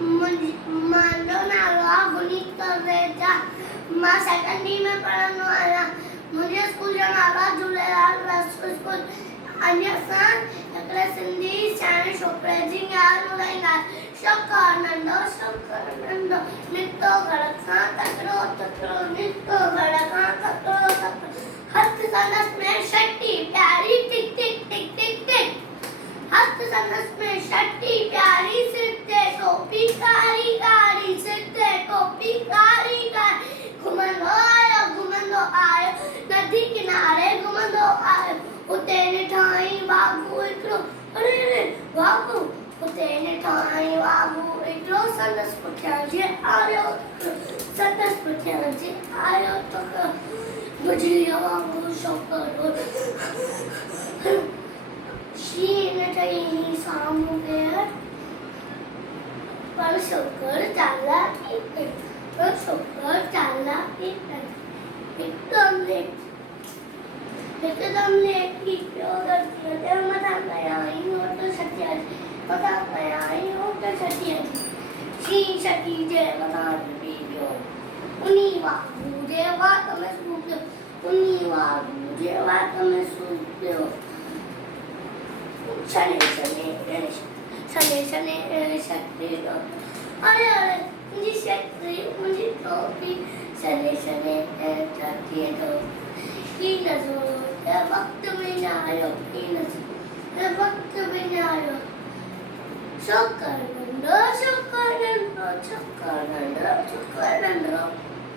मुंहिंजो नालो आहे गुनीत करेजा। मां सेकेंडरी में पढ़ंदो आहियां। मुंहिंजे स्कूल जो नालो आहे झूलेलाल वेस्ट स्कूल। अॼु असां हिकिड़े सिंधी सियाणे छोकिरे जी ॻाल्हि ॿुधाईंदासीं। छोकिरो नंढो निकितो घर खां तकिड़ो निकितो घर खां तकिड़ो हथ संदसि में छटी प्यारी टिक टिक टिक टिक टिक। हथ संदसि में छटी प्यारी सिर ते टोपी कारी कारी सिर ते टोपी कारी कारी। घुमंदो आयो नदी किनारे घुमंदो आयो। उते ॾिठई बाबू हिकिड़ो अरे बाबू उते ॾिठई बाबू हिकिड़ो संदसि पुठियां जे आयो त गुजरियो बाबू छोकिरो शीन ठही साम्हूं पियो पर छोकिरो चालाकी हिकदम लेट थी पियो धरतीअ ते मथां कयाई होट छटी शीन छटी जे मथां पी पियो। उनी बाबू जे वात में सूर पियो। शने अरे मुंहिंजी छटी मुंहिंजी टोपी शने छटीअ तो की नज़ो वक़्त में न आयो छोकिरो नंढो